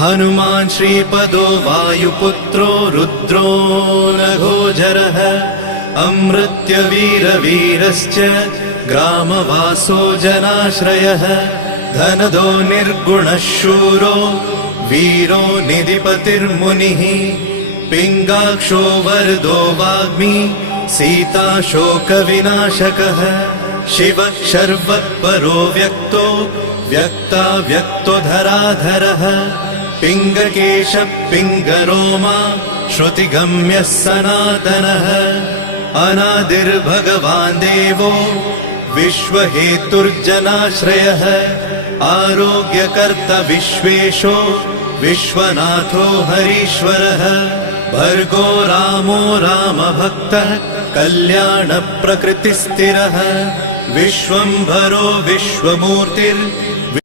हनुमान् श्रीपदो वायुपुत्रो रुद्रो नघोजरः अमृत्यवीरवीरश्च ग्रामवासो जनाश्रयः धनदो निर्गुणः शूरो वीरो निधिपतिर्मुनिः पिङ्गाक्षो वरदो वाग्मी सीताशोकविनाशकः शिवः शर्वत्परो व्यक्तो व्यक्तो धराधरः पिङ्गकेशः पिङ्गरोमा श्रुतिगम्यः सनातनः अनादिर्भगवान् देवो विश्वहेतुर्जनाश्रयः आरोग्यकर्ता विश्वेशो विश्वनाथो हरीश्वरः भर्गो रामो रामभक्तः कल्याणप्रकृतिस्थिरः विश्वम्भरो विश्वमूर्तिर्विश्वरूपो